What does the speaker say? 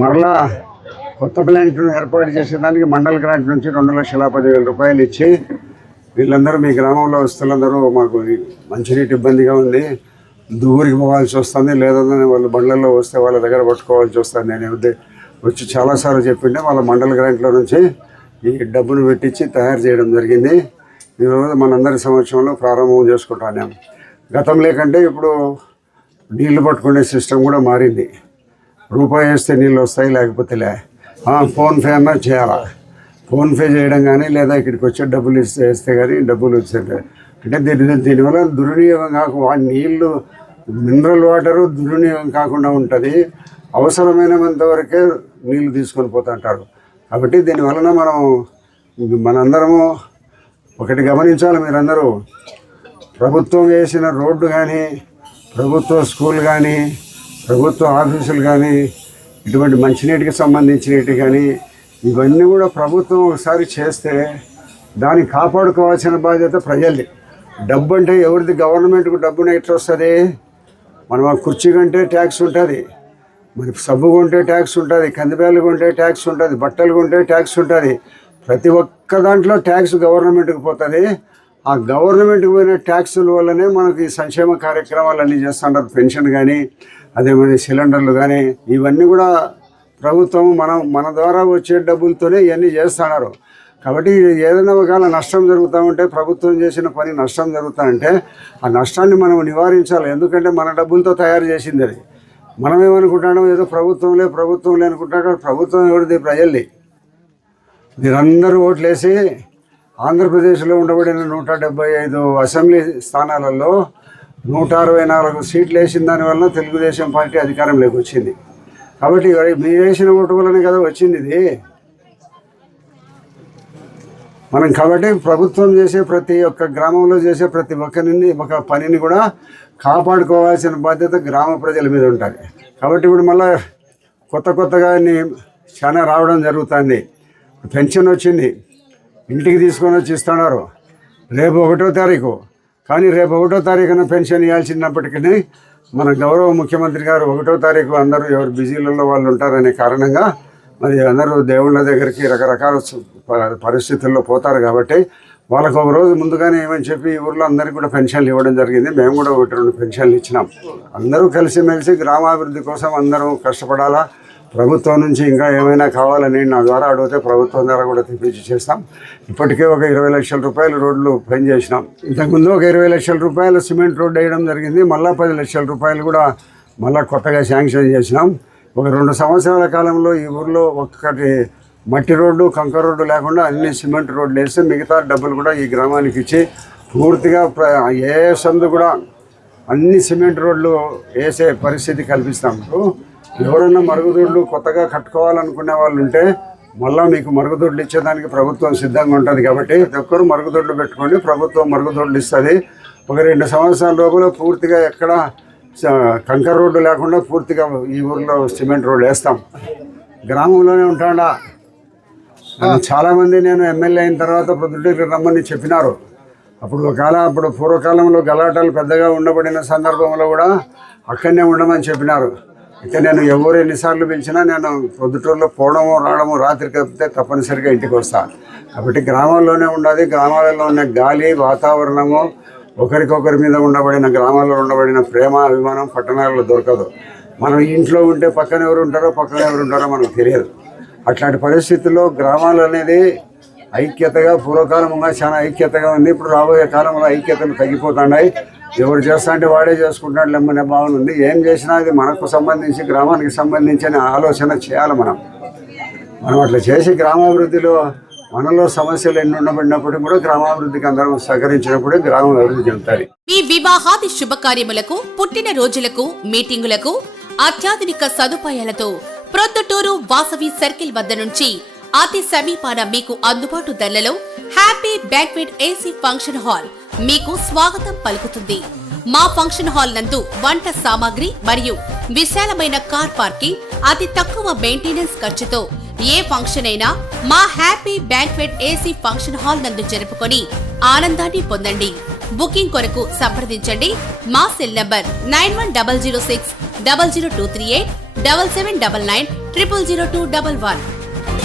మరలా కొత్త ప్లాంట్ను ఏర్పాటు చేసేదానికి మండల గ్రాంట్ నుంచి 2,10,000 రూపాయలు ఇచ్చి వీళ్ళందరూ మీ గ్రామంలో వస్తులందరూ మాకు మంచినీటి ఇబ్బందిగా ఉంది, దూరికి పోవాల్సి వస్తుంది, లేదని వాళ్ళు బండ్లలో వస్తే వాళ్ళ దగ్గర పట్టుకోవాల్సి వస్తుంది నేను వచ్చి చాలాసార్లు చెప్పిండే వాళ్ళ మండల గ్రాంట్లో నుంచి ఈ డబ్బును పెట్టించి తయారు చేయడం జరిగింది. ఈరోజు మనందరి సమక్షంలో ప్రారంభం చేసుకుంటాను. గతం లేకంటే ఇప్పుడు నీళ్లు పట్టుకునే సిస్టమ్ కూడా మారింది. రూపాయి వేస్తే నీళ్ళు వస్తాయి, లేకపోతే ఫోన్పే అన్నా చేయాలా. ఫోన్పే చేయడం కానీ లేదా ఇక్కడికి వచ్చే డబ్బులు వేస్తే కానీ డబ్బులు వచ్చేది. అంటే దీనివల్ల దుర్వినియోగం నీళ్ళు మినరల్ వాటరు దుర్వినియోగం కాకుండా ఉంటుంది. అవసరమైనంత వరకే నీళ్లు తీసుకొని పోతుంటారు. కాబట్టి దీనివలన మనందరము ఒకటి గమనించాలి. మీరందరూ ప్రభుత్వం వేసిన రోడ్డు కానీ, ప్రభుత్వ స్కూల్ కానీ, ప్రభుత్వ ఆఫీసులు కానీ, ఇటువంటి మంచినీటికి సంబంధించినవి కానీ ఇవన్నీ కూడా ప్రభుత్వం ఒకసారి చేస్తే దాన్ని కాపాడుకోవాల్సిన బాధ్యత ప్రజలది. డబ్బు అంటే ఎవరిది? గవర్నమెంట్కు డబ్బున ఎట్లా వస్తుంది? మనం ఆ కుర్చీ కొంటే ట్యాక్స్ ఉంటుంది, మరి సబ్బు కొంటే ట్యాక్స్ ఉంటుంది, కందిపేలు కొంటే ట్యాక్స్ ఉంటుంది, బట్టలు కొంటే ట్యాక్స్ ఉంటుంది. ప్రతి ఒక్క దాంట్లో ట్యాక్స్ గవర్నమెంట్కి పోతుంది. ఆ గవర్నమెంట్కి పోయిన ట్యాక్సుల వల్లనే మనకి సంక్షేమ కార్యక్రమాలు అన్నీ చేస్తుంటారు. పెన్షన్ కానీ, అదేమని సిలిండర్లు కానీ, ఇవన్నీ కూడా ప్రభుత్వం మన ద్వారా వచ్చే డబ్బులతోనే ఇవన్నీ చేస్తున్నారు. కాబట్టి ఏదైనా ఒకవేళ నష్టం జరుగుతూ ఉంటే, ప్రభుత్వం చేసిన పని నష్టం జరుగుతుందంటే ఆ నష్టాన్ని మనం నివారించాలి. ఎందుకంటే మన డబ్బులతో తయారు చేసింది అది. మనం ఏమనుకుంటాం, ఏదో ప్రభుత్వంలే అనుకుంటాడు. ప్రభుత్వం ఎవరిది? ప్రజల్ది. మీరందరూ ఓట్లేసి ఆంధ్రప్రదేశ్లో ఉండబడిన 175 అసెంబ్లీ స్థానాలలో 164 సీట్లు వేసిన దానివల్ల తెలుగుదేశం పార్టీ అధికారంలోకి వచ్చింది. కాబట్టి మీరు వేసిన ఓటు వల్లనే కదా వచ్చింది ఇది. కాబట్టి ప్రభుత్వం చేసే ప్రతి ఒక్క గ్రామంలో చేసే ప్రతి ఒక్క పనిని కూడా కాపాడుకోవాల్సిన బాధ్యత గ్రామ ప్రజల మీద ఉంటుంది. కాబట్టి ఇప్పుడు మళ్ళీ కొత్తగా చాలా రావడం జరుగుతుంది. పెన్షన్ వచ్చింది, ఇంటికి తీసుకొని వచ్చి ఇస్తున్నారు. రేపు 1వ తారీఖు, కానీ రేపు 1వ తారీఖున పెన్షన్ ఇవ్వాల్సినప్పటికీ మన గౌరవ ముఖ్యమంత్రి గారు 1వ తారీఖు అందరూ ఎవరు బిజీలలో వాళ్ళు ఉంటారనే కారణంగా మరి అందరూ దేవుళ్ళ దగ్గరికి రకరకాల పరిస్థితుల్లో పోతారు కాబట్టి వాళ్ళకు ఒక రోజు ముందుగానే ఏమని చెప్పి ఈ ఊర్లో అందరికీ కూడా పెన్షన్లు ఇవ్వడం జరిగింది. మేము కూడా 1-2 పెన్షన్లు ఇచ్చినాం. అందరూ కలిసిమెలిసి గ్రామాభివృద్ధి కోసం అందరం కష్టపడాలా. ప్రభుత్వం నుంచి ఇంకా ఏమైనా కావాలని నా ద్వారా అడిగితే ప్రభుత్వం ద్వారా కూడా తెప్పించి చేస్తాం. ఇప్పటికే ఒక 20 లక్షల రూపాయలు రోడ్లు పని చేసినాం. ఇంతకుముందు ఒక 20 లక్షల రూపాయలు సిమెంట్ రోడ్డు వేయడం జరిగింది. మళ్ళీ 10 లక్షల రూపాయలు కూడా మళ్ళీ కొత్తగా శాంక్షన్ చేసినాం. ఒక 2 సంవత్సరాల కాలంలో ఈ ఊర్లో ఒక్కటి మట్టి రోడ్డు కంకర రోడ్డు లేకుండా అన్ని సిమెంట్ రోడ్లు వేస్తే మిగతా డబ్బులు కూడా ఈ గ్రామానికి ఇచ్చి పూర్తిగా ఏ సందు కూడా అన్ని సిమెంట్ రోడ్లు వేసే పరిస్థితి కల్పిస్తాం. ఎవరైనా మరుగుదొడ్లు కొత్తగా కట్టుకోవాలనుకునే వాళ్ళు ఉంటే మళ్ళీ మీకు మరుగుదొడ్లు ఇచ్చేదానికి ప్రభుత్వం సిద్ధంగా ఉంటుంది. కాబట్టి ప్రతి ఒక్కరు మరుగుదొడ్లు పెట్టుకోండి, ప్రభుత్వం మరుగుదొడ్లు ఇస్తుంది. ఒక 2 సంవత్సరాల లోపల పూర్తిగా ఎక్కడ కంకర రోడ్డు లేకుండా పూర్తిగా ఈ ఊర్లో సిమెంట్ రోడ్డు వేస్తాం. గ్రామంలోనే ఉంటాడా చాలామంది నేను ఎమ్మెల్యే అయిన తర్వాత ప్రొద్దుటూరుకి రమ్మని చెప్పినారు. అప్పుడు పూర్వకాలంలో గలాటాలు పెద్దగా ఉండబడిన సందర్భంలో కూడా అక్కడనే ఉండమని చెప్పినారు. అయితే నేను ఎవరు ఎన్నిసార్లు పిలిచినా నేను ప్రొద్దుటూరులో పోవడము రావడము రాత్రి కలిపితే తప్పనిసరిగా ఇంటికి వస్తాను. కాబట్టి గ్రామాల్లోనే ఉండాలి. గ్రామాలలో ఉన్న గాలి వాతావరణము ఒకరికొకరి మీద గ్రామాల్లో ఉండబడిన ప్రేమ అభిమానం పట్టణాలలో దొరకదు. మనం ఇంట్లో ఉంటే పక్కన ఎవరు ఉంటారో మనకు తెలియదు. అట్లాంటి పరిస్థితుల్లో గ్రామాలు అనేది ఐక్యతగా పూర్వకాలంగా చాలా ఐక్యతగా ఉంది. ఇప్పుడు రాబోయే కాలంలో ఐక్యతలు తగ్గిపోతున్నాయి. ఎవరు చేస్తా అంటే వాడే చేసుకుంటాడు లెమ్మనే భావన ఉంది. ఏం చేసినా అది మనకు సంబంధించి గ్రామానికి సంబంధించిన ఆలోచన చేయాలి. మనం అట్లా చేసి గ్రామాభివృద్ధిలో మనలో సమస్యలు ఎన్ని ఉండబడినప్పుడు కూడా గ్రామాభివృద్ధికి అందరం సహకరించినప్పుడే గ్రామం అభివృద్ధి చెందుతాయి. మీ వివాహాది శుభకార్యములకు, పుట్టిన రోజులకు, మీటింగులకు అత్యాధునిక సదుపాయాలతో ప్రొద్దుటూరు వాసవి సర్కిల్ వద్ద నుంచి అతి సమీపాన మీకు అందుబాటు ధరలలో happy banquet AC function hall మీకు స్వాగతం పలుకుతుంది. మా ఫంక్షన్ హాల్ నందు వంట సామాగ్రి మరియు విశాలమైన కార్ పార్కింగ్, అతి తక్కువ మెయింటెనెన్స్ ఖర్చుతో ఏ ఫంక్షన్ అయినా మా happy banquet AC function hall నందు జరుపుకొని ఆనందాన్ని పొందండి. బుకింగ్ కొరకు సంప్రదించండి. మా సెల్ నంబర్ 9100600238 7799 000211.